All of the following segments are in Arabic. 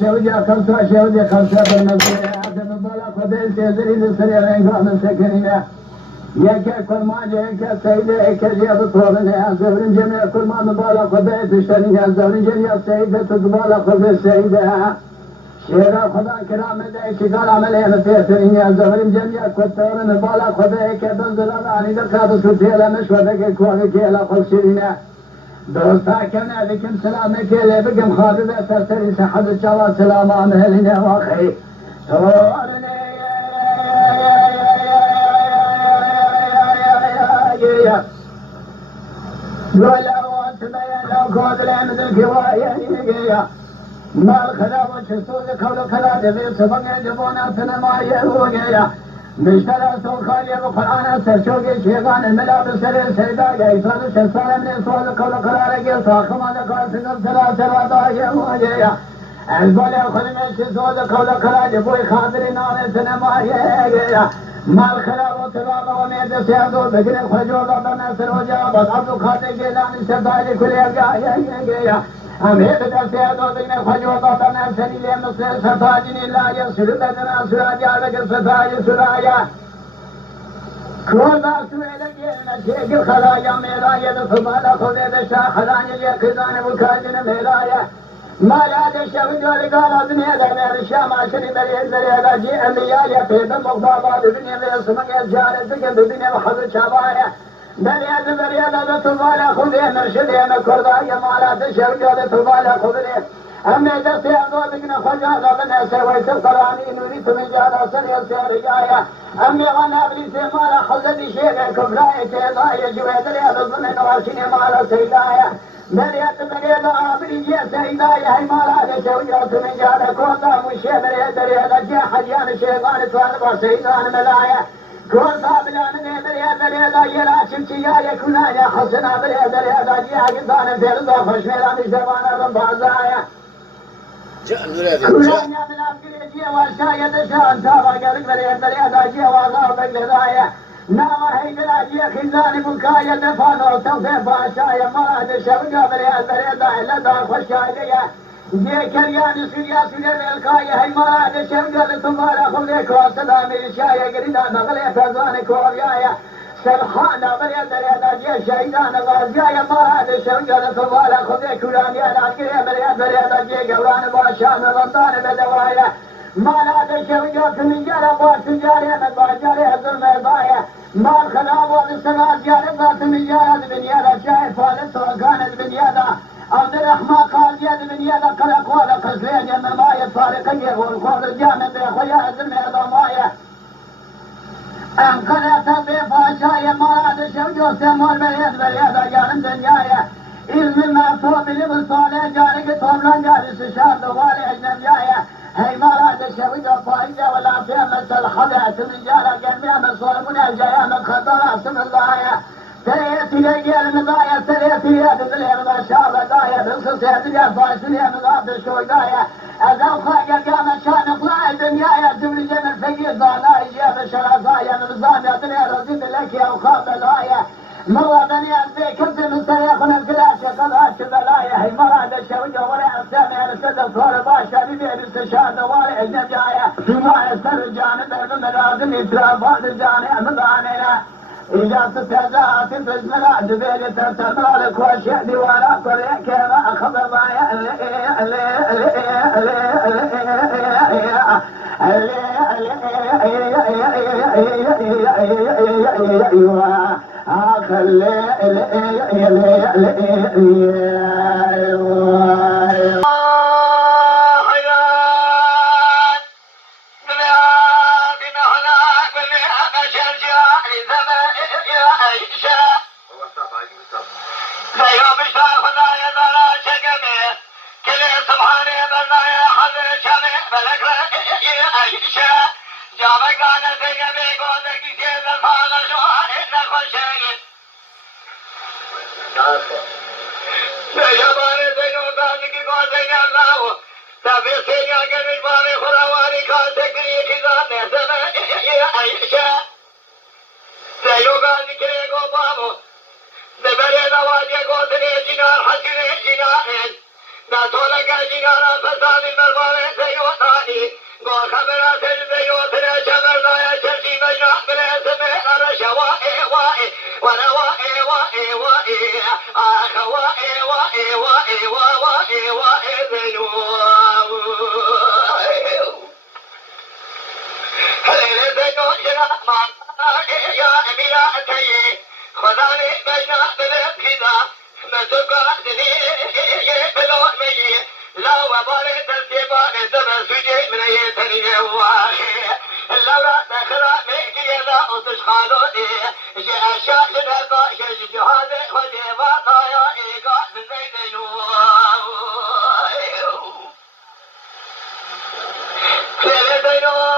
شوجا خمسة شوجا خمسة بالمسيح هذا مبالغ قبل تزري لسريع الإنقاذ من سكنية يك كل ما جاك سيدة كجيب طولنا زورين جميع كل ما مبالغ قبل تشتريها زورين جميع سيدة تبالغ قبل سيدة شيرا خدا كرام ده شغال عمله مفيتني زورين جميع كتور مبالغ قبل كبنزل على ذكر سوتيلا مشوده كوالي كلا خشينا دوستا كنا لكم سلامك اللي بقم خالد سرسري سحب الجواب سلام أهلنا واخي ولا واتبين لو كود العمد الكوايا ما الخلاف وشسود كول كلا دبي سبق جبونا سنما يرويا مشترى سوق خالي بقرآن سرشوقي شيطان الملابس سيدا يسال شسال من سوال كول كلا صاخم على قاسم سلا ضايع وجيا البول خدم شسود كول كلا جبوي خاطر نار سنما يا ما الخلاف وتباب وميد سيادو بجر خجول ضمن سروجا بضعف خاطر جيلان سداي كل يا أمير سيادو بجر خجول ضمن سنيل مصر ستاجني لا يسر بدنا سراجا بجر ستاج سرايا كل سويلك نشيك خلايا ميرايا دفمالا خذ دشا خلايا يكذان وكاجن ميرايا ما لا تشوف ذلك على الدنيا لا الشام عشان بريء جي أميال يفيد مقبضات الدنيا ليسمع الجار تجد الدنيا وحضر شبايا بريء لا تبالا خذيه مرشديه مكردايا ما لا تشوف ذلك تبالا خذيه أما إذا سيادو بكنا خجانا بنا سويت القراني نريد من جالا سنيا سيرجايا أمي غنا بريد مالا خلد شيء كبرايا تيضايا جويد لي ضمن واشيني مالا سيدايا بريد عابري سيدايا هي مالا شوجات من جالا كوتا مشي بريد جي حجان الشيطان توالبا سيدان ملايا كوتا بلان بريد يلا شمشيا يكونا يا حسنا بريد جي حجان بيرضا فشميرا مجدوانا رمبازايا كلنا من أفكاري وشايد شان تابع قلب بريد جي وغاو بقلدايا ناوى هيدلا جي خزاني بكايا دفانو توفي فاشايا مراد شوقا بريد لدار خشايا جي كريان سوريا بالكايا هي مراد شوقا لتمارا خليك وصدامي شايا قريدا مغلي فزانك وغيايا سرحانا بريد جي شايدان غازيايا مراد شوقا لتمارا خليك ورانيا العقريا بريد جي قوران باشان رمضان بدوايا ما لا تشوجات من جارة واسجارة من باجارة ظلم بايا ما الخلاف والسماء جارة من جارة البنيادة شايف والسوقان البنيادة عبد الرحمن قاضي البنيادة كالأقوال قسلين من مايا فارقية والخوض الجامع بخيا ظلم ضمايا أنقلت بفاشايا ما لا تشوجات سمول بريد جارة دنيايا علم المعفو بالبصالة جارة طولان جارة سشار دوالي أجنبيايا هي مراد الشوية فايدة ولا فيها مثل خدعة من جارة جميع مصورمنا الجاية من خطر اسم الله تريتي لقي المضايا تريتي يدل المشابة دايا بالخص يدل فاسلية مضاد الشوية أذو خاقة قامت شان اطلاع الدنيا يا دول جمل فقير ضانا يجيب الشرفايا نظام يدل رزيد لك يا وخاف الهاية مرة بني أبي كنت مستريخنا الكلاشة قضاء شبلايا هي مراد الشوية ولا أسامي على سد صور باشا بيبي باستشهاد ولا الجاية في ما يستر الجانب من لازم يترافض الجانب مضانينا إذا تتزاعت تزملا جبيل ترتمر لك وشهدي ولا طريق كما أخذ بايا زيوغا نكريغو بامو زبري نواجه قوتني جنار حسن جنائن ناتولك جنارا فساد المربان زيوتاني قو خبرات زيوتنا شمرنا يا شرشي مجنان بلا سمع على شوائي وائي ونوائي وائي وائي آخ وائي وائي وائي وائي وائي زيوتاني هلين زينو جناما يا أميرا أتي خذاني بينا بالابتداء متوقع دني بلون مي لا وبالي تسيبان زمن سجي من يتني واخي اللورا دخرا ميكي لا أتشخالوني جاء شاهدنا قاشا جهاد خذي وطايا إيقا زينو هلين زينو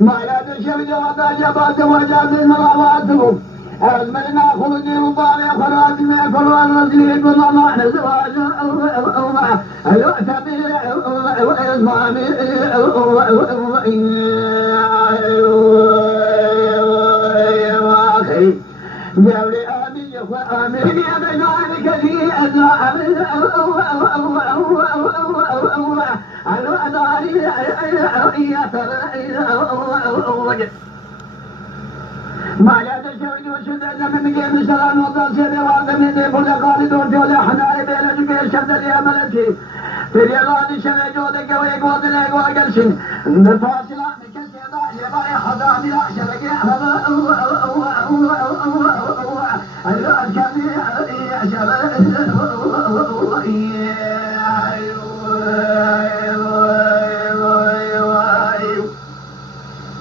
ما يدشر جواد جبات وجاد المراواتهم المرنا خلدي وباري خراج من كل الرجل بما نزواج يؤتبي وإزمامي واخي جولي آمي وآمي بيدك لي أزرع ما لا تشهد وشد من جيب سلام وقاسي وعدم يدي كل خالدون جولي حناري بيلج بيشد لي أملتي في رياضي شوي جودك ويقوض لك وقلشن نفاصلة مكسي ضاء يباي خضاني لا شرقي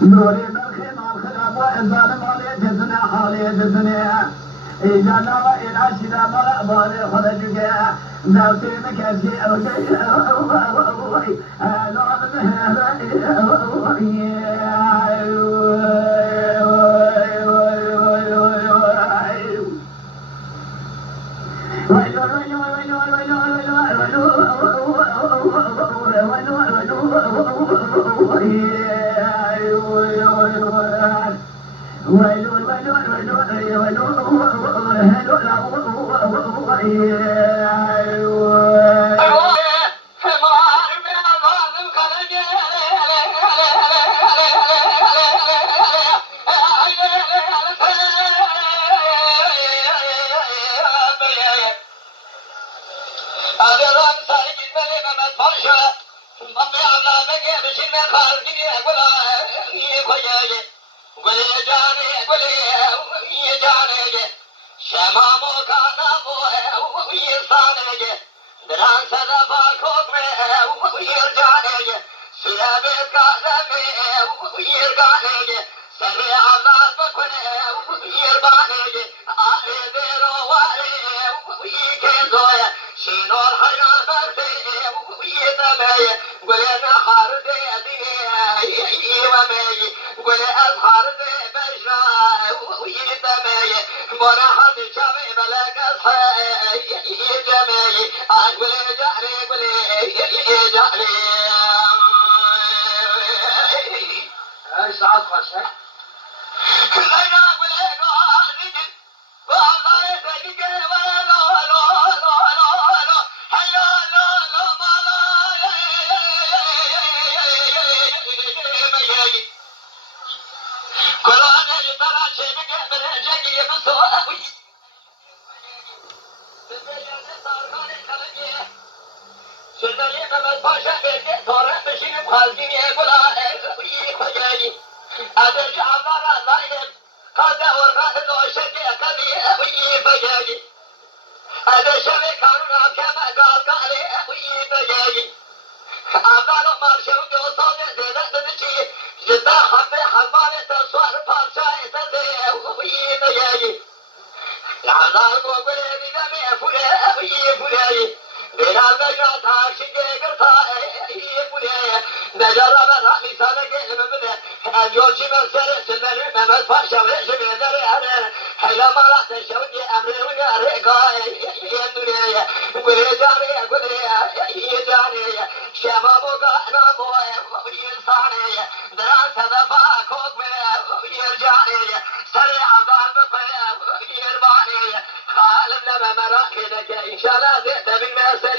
نوري بالخيم الخلاف والظالم عليه جزنا حالي جزنا إذا نرى إلى شدا مرأ بالي خرجك نوتي مكسي أو شيء Gule jane gule ye jane ge Shema mo kana mo ye sane ge Dran sada ba khok me ye jane ge Siyabe ka me ye gane ge Sare azad bakune ye bane ge Aare dero ware ye kenzoya Shinor hayran bakse ye tabaye Gule na har de ye wa me Gule azhar de bejra ye tabaye Mora had chave malak ye jamaye Gule jare gule ye jare Ay saat başa Layla gule gazin Vallahi seni lo lo lo lo Hayya lo lo mala Kur'an'ı tara çevike verecek gibi soğuk Sözleri Mehmet Paşa verdi sonra beşinim halkine kula iyi koyayım Adırcı Allah'a layım Kaze organı doşeke kadı iyi koyayım Adırşa ve kanun hakeme kalkali iyi koyayım Allah'ın marşavı göğsal ve zeynetini ki Cidda hamle halbane tasvar parça etedi iyi koyayım Yazar kokule vidame fule fule Biraz da yata şike gırta iyi fule Necala ben hamisane gelmemine Yolcu mesele sınırı Mehmet Paşa ve şemedere erer Heylamalar teşevki emri uyarı Yendüreye Gule cariye gule iyi cariye Şema boga namo insaneye Dran sedefa kokme yer cariye Sari azal bekle yer baniye Halimle merak edeke İnşallah de bilmezse